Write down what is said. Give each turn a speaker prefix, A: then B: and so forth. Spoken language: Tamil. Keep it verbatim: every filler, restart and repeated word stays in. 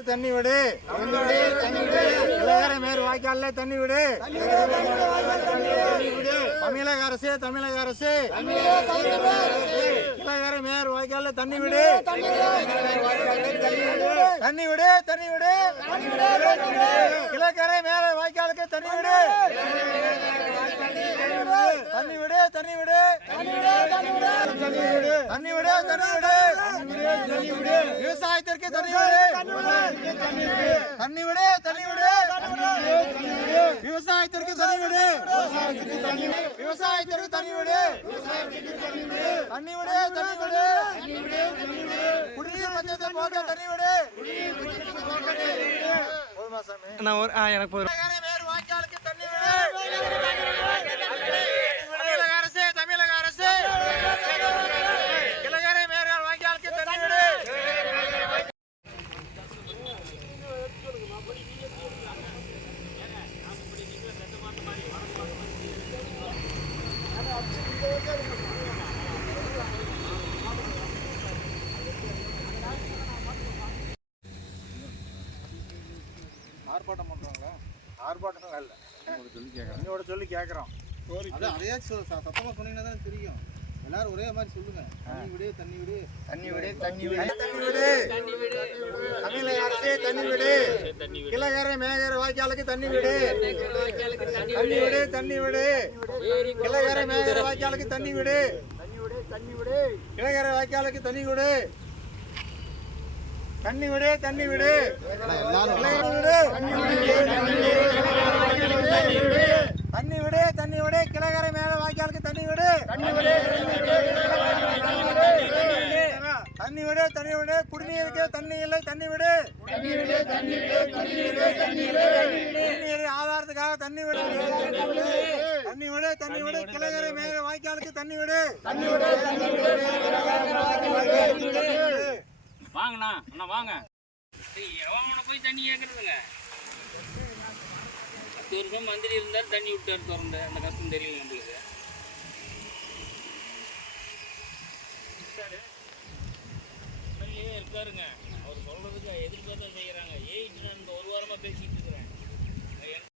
A: தண்ணி விடு இளைஞரை மேறு வாய்க்கால தண்ணி விடு. தமிழக அரசு தமிழக அரசு இளைஞரை மேறு வாய்க்கால தண்ணி விடு தண்ணி விடு தண்ணி விடு இளைஞரை மேல வாய்க்காலுக்கு தண்ணி விடு தண்ணி விடு தண்ணி விடு தண்ணி விடு தண்ணி விடு விவசாயத்திற்கு தண்ணி விடு தண்ணி விடு தண்ணி விடு விவசாயத்திற்கு தண்ணி விடு விவசாயத்திற்கு தண்ணி விடு தண்ணி விடு தண்ணி விடு குடிநீர் பஞ்சத்தை போக்க தண்ணி விடு. எனக்கு போதும். வாய்க்காலுக்கு தண்ணி விடு. தமிழக அரசு தமிழக அரசு இளைஞரை மேற்கால் வாய்க்காலுக்கு தண்ணி விடு. ஆர்ப்பாட்டம் பண்றாங்களா? ஆர்ப்பாட்டம் இல்ல, சொல்லி கேட்கறோம். என்னோட சொல்லி கேட்கறோம்.
B: அதையே சத்தமா சொன்னீங்கன்னா தான் தெரியும். எல்லாரும் ஒரே மாதிரி சொல்லுங்க. தண்ணி விடு தண்ணி விடு
A: தண்ணி விடு தண்ணி விடு தண்ணி விடு தமிழக அரசே தண்ணி விடு இளைஞரை மேகர வாய்க்காலுக்கு தண்ணி விடு தண்ணி விடு தண்ணி விடு இளைஞரை மேகர வாய்க்காலுக்கு தண்ணி விடு தண்ணி விடு இளைஞரை வாய்க்காலுக்கு தண்ணி விடு தண்ணி விடு தண்ணி விடு தண்ணி விடு தண்ணி விடு கிழகரை மேல வாய்க்காலுக்கு தண்ணி விடு தண்ணி விடு தண்ணி விடு குடிநீருக்கு தண்ணி இல்லை தண்ணி விடு குடிநீர் ஆதாரத்துக்காக தண்ணி விடு தண்ணி விடு தண்ணி விடு கிழகரை மேல வாய்க்காலுக்கு தண்ணி விடு
C: வாங்கண்ணா அண்ணா வாங்க. எவன் போய் தண்ணி கேட்கறதுங்க? பத்து வருஷம் மந்திரி இருந்தார், தண்ணி விட்டார் திறந்து. அந்த கஷ்டம் தெரியல நம்மளுக்கு. இருக்காருங்க, அவர் சொல்றதுக்கு எதிர்பார்த்தா செய்யறாங்க. ஏன் இந்த ஒரு வாரமா பேசிட்டு இருக்கிறேன்.